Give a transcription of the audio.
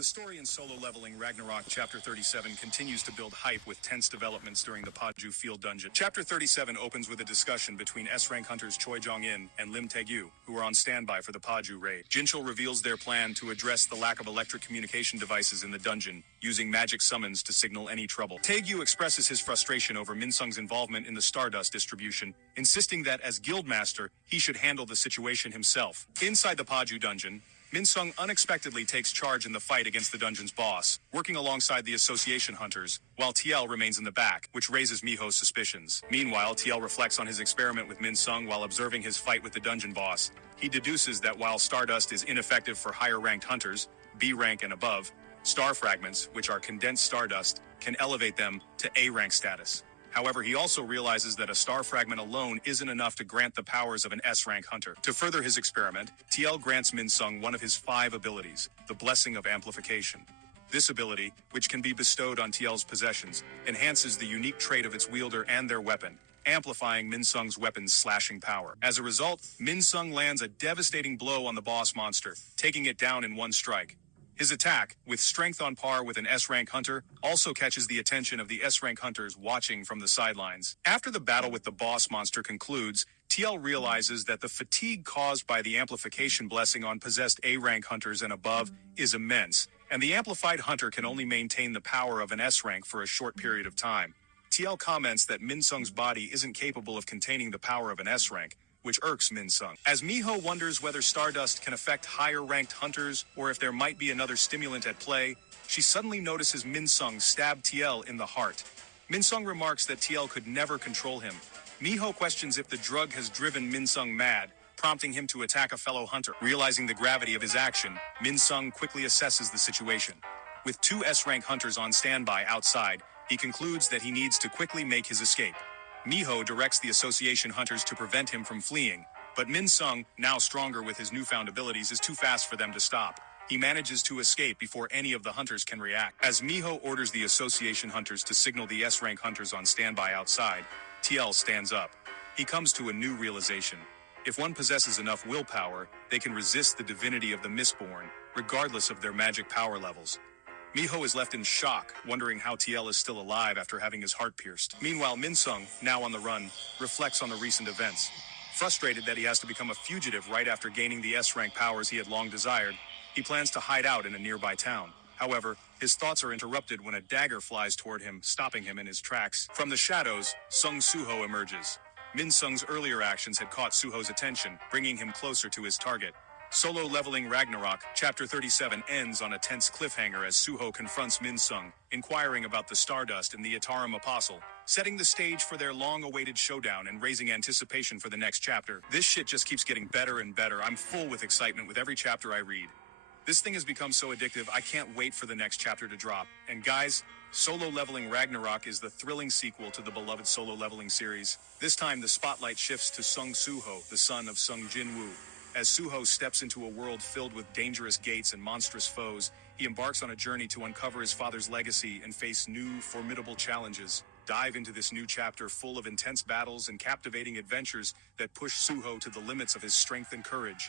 The story in Solo Leveling Ragnarok Chapter 37 continues to build hype with tense developments during the Paju Field Dungeon. Chapter 37 opens with a discussion between S-rank hunters Choi Jong-in and Lim Taegyu, who are on standby for the Paju raid. Jinchul reveals their plan to address the lack of electric communication devices in the dungeon, using magic summons to signal any trouble. Taegyu expresses his frustration over Minsung's involvement in the Stardust distribution, insisting that as Guildmaster, he should handle the situation himself. Inside the Paju dungeon, Minsung unexpectedly takes charge in the fight against the dungeon's boss, working alongside the association hunters, while Tielle remains in the back, which raises Miho's suspicions. Meanwhile, Tielle reflects on his experiment with Minsung while observing his fight with the dungeon boss. He deduces that while Stardust is ineffective for higher-ranked hunters, B rank and above, star fragments, which are condensed Stardust, can elevate them to A rank status. However, he also realizes that a star fragment alone isn't enough to grant the powers of an S-rank hunter. To further his experiment, Tielle grants Minsung one of his 5 abilities, the Blessing of Amplification. This ability, which can be bestowed on Tielle's possessions, enhances the unique trait of its wielder and their weapon, amplifying Minsung's weapon's slashing power. As a result, Minsung lands a devastating blow on the boss monster, taking it down in one strike. His attack, with strength on par with an S-rank hunter, also catches the attention of the S-rank hunters watching from the sidelines. After the battle with the boss monster concludes, Tielle realizes that the fatigue caused by the amplification blessing on possessed A-rank hunters and above is immense, and the amplified hunter can only maintain the power of an S-rank for a short period of time. Tielle comments that Minsung's body isn't capable of containing the power of an S-rank, which irks Minsung. As Miho wonders whether Stardust can affect higher-ranked hunters or if there might be another stimulant at play, she suddenly notices Minsung stab Tielle in the heart. Minsung remarks that Tielle could never control him. Miho questions if the drug has driven Minsung mad, prompting him to attack a fellow hunter. Realizing the gravity of his action, Minsung quickly assesses the situation. With 2 S-rank hunters on standby outside, he concludes that he needs to quickly make his escape. Miho directs the association hunters to prevent him from fleeing, but Minsung, now stronger with his newfound abilities, is too fast for them to stop. He manages to escape before any of the hunters can react. As Miho orders the association hunters to signal the S-rank hunters on standby outside, Tielle stands up. He comes to a new realization. If one possesses enough willpower, they can resist the divinity of the Mistborn, regardless of their magic power levels. Miho is left in shock, wondering how Tielle is still alive after having his heart pierced. Meanwhile, Minsung, now on the run, reflects on the recent events. Frustrated that he has to become a fugitive right after gaining the S-rank powers he had long desired, he plans to hide out in a nearby town. However, his thoughts are interrupted when a dagger flies toward him, stopping him in his tracks. From the shadows, Sung Suho emerges. Minsung's earlier actions had caught Suho's attention, bringing him closer to his target. Solo Leveling Ragnarok, Chapter 37 ends on a tense cliffhanger as Suho confronts Minsung, inquiring about the Stardust and the Ataram Apostle, setting the stage for their long-awaited showdown and raising anticipation for the next chapter. This shit just keeps getting better and better. I'm full with excitement with every chapter I read. This thing has become so addictive, I can't wait for the next chapter to drop. And guys, Solo Leveling Ragnarok is the thrilling sequel to the beloved Solo Leveling series. This time the spotlight shifts to Sung Suho, the son of Sung Jinwoo. As Suho steps into a world filled with dangerous gates and monstrous foes, he embarks on a journey to uncover his father's legacy and face new, formidable challenges. Dive into this new chapter full of intense battles and captivating adventures that push Suho to the limits of his strength and courage.